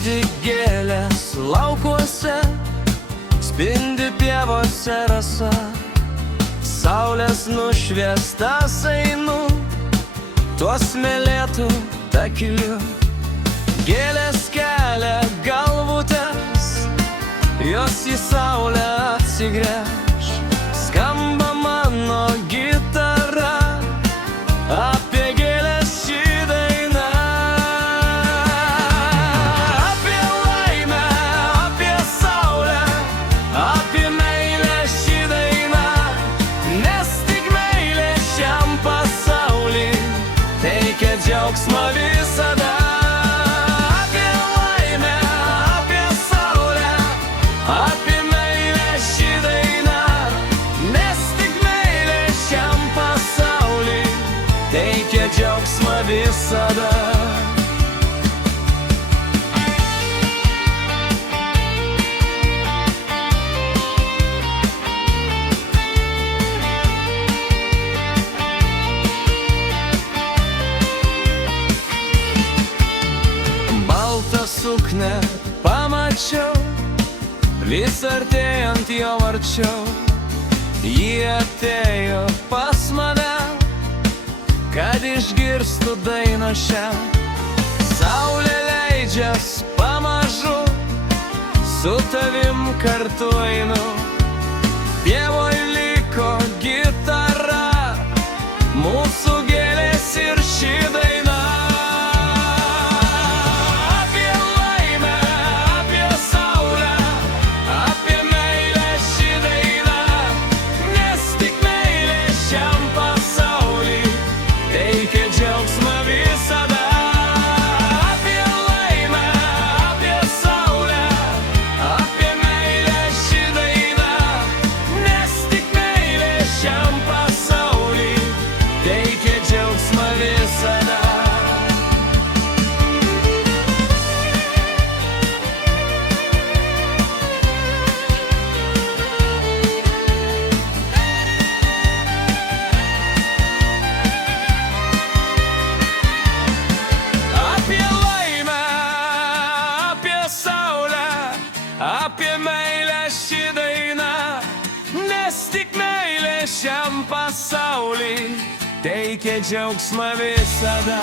Žydi gėlės laukuose, spindi pievose rasa. Saulės nušviestas einu tuo smėlėtu takeliu. Gėlės kelia galvutes, jos į saulę atsigręš. Skamba mano gitara, apie gėlės ši daina. Apie laimę, apie saulę, apie meilę ši daina. Nes tik meilė šiam pasauly teikia džiaugsmą visada. Apie laimę, apie saulę, apie meilę ši daina. Nes tik meilė šiam pasauly teikia džiaugsmą visada. Baltą suknę pamačiau, vis artėjant jo arčiau. Ji atėjo pas mane, kad išgirstų dainą šią. Saulė leidžias pamažu, su tavim kartu einu. Pievoj liko gitara, mūsų gėlės ir ši daina. Apie laimę, apie saulę, apie meilę ši daina. Nes tik meilė šiam pasauly teikia džiaugsmą visada. Apie laimę, apie saulę, apie meilę ši daina. Nes tik meilė šiam pasauly teikia džiaugsmą visada. Apie laimę, apie saulę, apie meilę ši daina. Nes tik meilė šiam pasauly teikia džiaugsmą visada.